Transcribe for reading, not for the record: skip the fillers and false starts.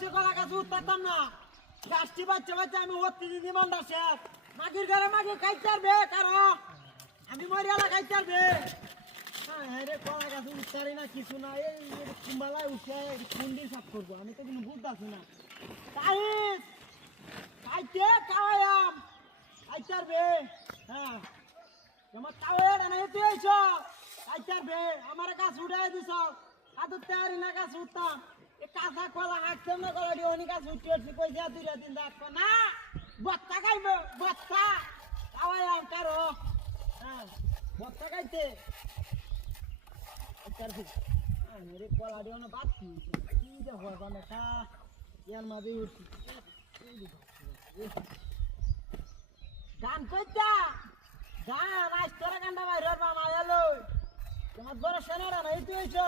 বসে কলা গাছ উঠতাম না গাছটি বাচ্চা বাচ্চা আমি হতে দিদি মন্ডা শেষ মাগির ঘরে মাগি খাইতে পারবে কারো আমি মরিয়ালা খাইতে পারবে হ্যাঁ রে কলা গাছ উঠতারি না কিছু না এই কুম্বালায় উঠে কুন্ডি সাফ করবো আমি তো কোনো বুঝতেছি না তাইস খাইতে খাওয়াইম খাইতে পারবে হ্যাঁ তোমার তাওয়ার না তুই আইছ খাইতে পারবে আমার গাছ উঠাই দিছ কাদুর তৈরি না গাছ উঠতাম এ কাঁচা কলা হাঁটতাম না কলা দিয়ে অনেক গাছ উঠতে উঠছি কই যা দুই দিন দেখবো না বত্তা খাইব বত্তা খাওয়াইম কারো হ্যাঁ বত্তা খাইতে রে কলা দিয়ে না বাদ কি যে হয় মানে কা ইয়ার মাঝে উঠছি গান কইতা গান আজ তোরা গানটা বাইরে মায়া লই তোমার বড় সেনারা নাই তুই